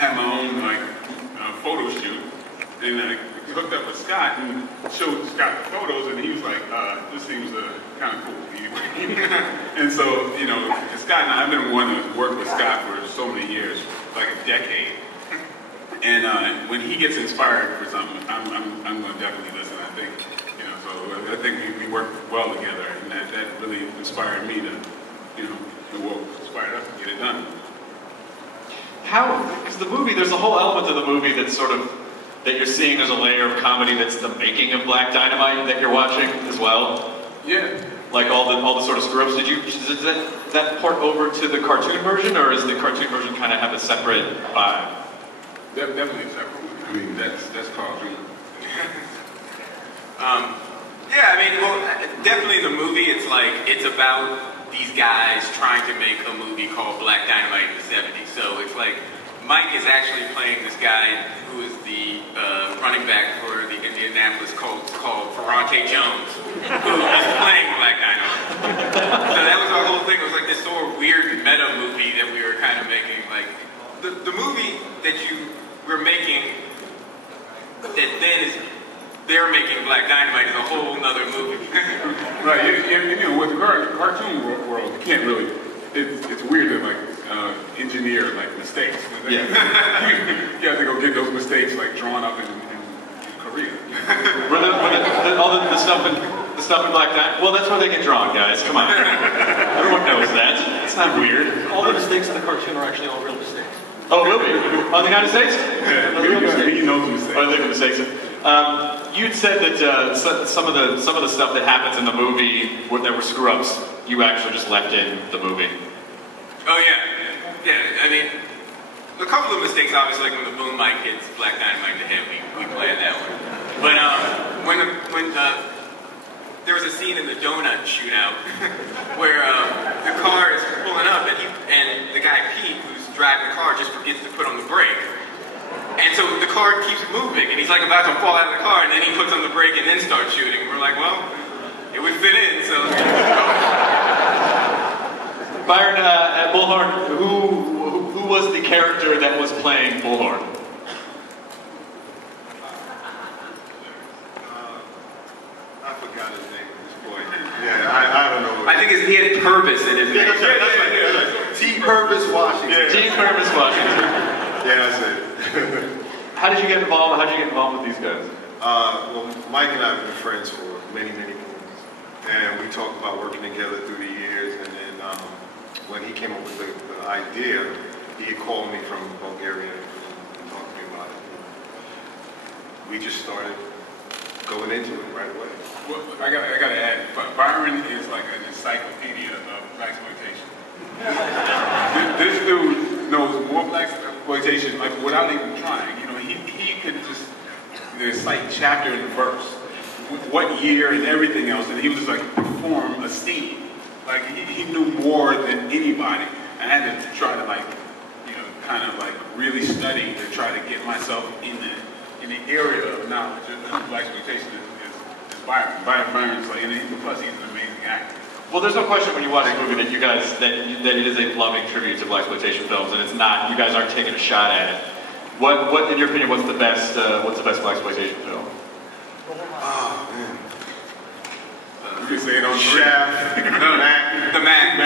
had my own like photo shoot, and I hooked up with Scott and showed Scott the photos, and he was like, "This seems kind of cool." And so, you know, Scott and I've been wanting to work with Scott for so many years, like a decade. And when he gets inspired for something, I'm going to definitely listen. I think, you know, so I think we work well together, and that really inspired me to, you know, well, inspired us to get it done. How? Because the movie, there's a whole element of the movie that's sort of that you're seeing. There's a layer of comedy that's the making of Black Dynamite that you're watching as well. Yeah. Like all the sort of screw-ups. Does that port over to the cartoon version, or is the cartoon version kind of have a separate vibe? Definitely a separate one. I mean, that's cartoon. Yeah, I mean, well, definitely the movie. It's about these guys trying to make a movie called Black Dynamite in the '70s. So it's like Mike is actually playing this guy who is the running back for the Indianapolis Colts called Ferrante Jones, who is playing Black Dynamite. So that was our whole thing. It was like this sort of weird meta movie that we were kind of making. Like the movie that we're making, that then is they're making Black Dynamite is a whole nother movie. Right. You know, with the cartoon world, you can't really. It's weird to like engineer like mistakes. Yeah. You have to go get those mistakes like drawn up in Korea. All the stuff in Black Dynamite. Well, that's where they get drawn, guys. Come on. Everyone knows that. It's not weird. All the mistakes in the cartoon are actually all real mistakes. Oh, really? On the United States? Yeah. He knows the mistakes. Oh, they make mistakes. You'd said that some of the stuff that happens in the movie that were screw-ups, you actually just left in the movie. Oh yeah. I mean, a couple of mistakes, obviously, like when the boom mic hits Black Dynamite to him, we planned that one. But when there was a scene in the donut shootout where the car is pulling up and the guy Pete, who's driving the car, just forgets to put on the brake. And so the car keeps moving, and he's like about to fall out of the car, and then he puts on the brake and then starts shooting. We're like, well, it would fit in, so. Byron, at Bullhorn, who was the character that was playing Bullhorn? I forgot his name at this point. Yeah, I don't know. I think he had purpose in his name. That's right. T. Purpose Washington. T. Purpose Washington. Yeah, that's it. How did you get involved? How did you get involved with these guys? Well, Mike and I have been friends for many, many movies, and we talked about working together through the years. And then when he came up with the idea, he called me from Bulgaria and talked to me about it. We just started going into it right away. Well, I gotta add, Byron is like an encyclopedia of blaxploitation. This dude knows more blaxploitation like without even trying. You know, he could just cite chapter and verse, what year and everything else, and he was like perform a scene. Like he knew more than anybody. I had to try to like, you know, kind of like really study to try to get myself in the area of knowledge of blaxploitation. Byron's like, and plus he's an amazing actor. Well, there's no question when you watch the movie that you guys that it is a loving tribute to blaxploitation films, and it's not. You guys aren't taking a shot at it. What in your opinion, what's the best blaxploitation film? Oh man. You can say it on Shaft, The Mac.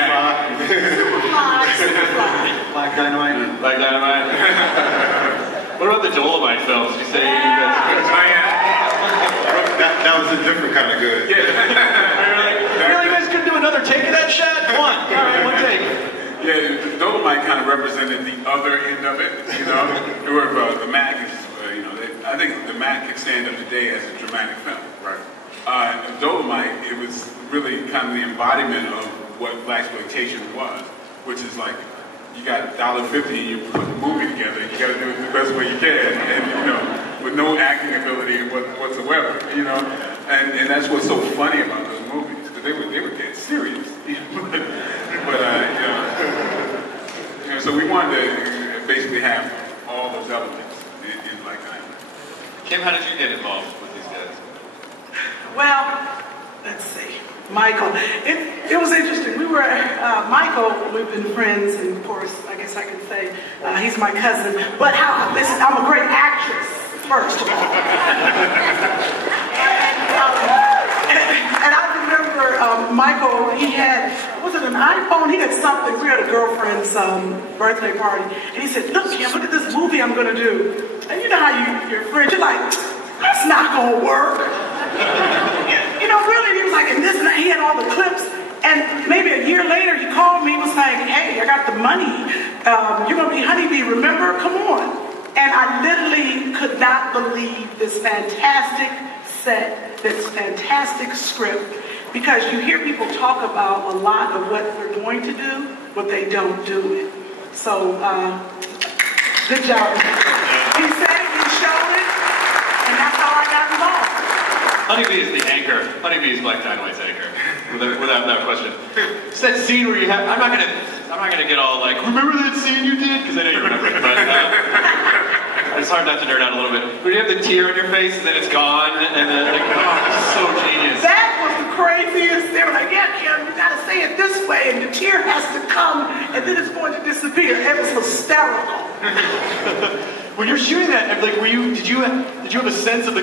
Black Dynamite. Black Dynamite. What about the Dynamite films? You say you guys? Oh yeah. That was a different kind of good. Yeah. Really, you guys couldn't do another take of that shot? One. All right, one take. Yeah, Dynamite kind of represented the other end of it, you know. Where the Mac is, you know, I think the Mac could stand up today as a dramatic film. Right. Dynamite, it was really kind of the embodiment of what blaxploitation was, which is like you got $1.50 and you put the movie together. You got to do it the best way you can, and you know, with no acting ability whatsoever, you know. And that's what's so funny about those movies, because they were dead serious. But so we wanted to basically have all those elements in Black Dynamite. Kim, how did you get involved with these guys? Well, let's see. Michael, it was interesting. We were, Michael, we've been friends, and of course, I guess I could say he's my cousin. But listen, I'm a great actress, first of all. And I remember Michael, he had, was it an iPhone? He had something. We had a girlfriend's birthday party. And he said, look, Kim, look at this movie I'm going to do. And you know how your friends, you're like, that's not going to work. You know, really, and he was like, and this and that. He had all the clips. And maybe a year later, he called me, was like, hey, I got the money. You're going to be Honeybee, remember? Come on. And I literally could not believe this fantastic set, this fantastic script, because you hear people talk about a lot of what they're going to do, but they don't do it. So, good job. He said it, he showed it, and that's how I got involved. Honeybee is the anchor. Honeybee is Black Dynamite's anchor, without question. It's that scene where you have. I'm not gonna get all like, remember that scene you did? Because I know you remember it, but it's hard not to nerd out a little bit. When you have the tear in your face and then it's gone, and then like, oh, it's so genius. That was the craziest. They were like, yeah, Kim, you gotta say it this way, and the tear has to come, and then it's going to disappear. It was hysterical. When you're shooting that, like, did you have a sense of the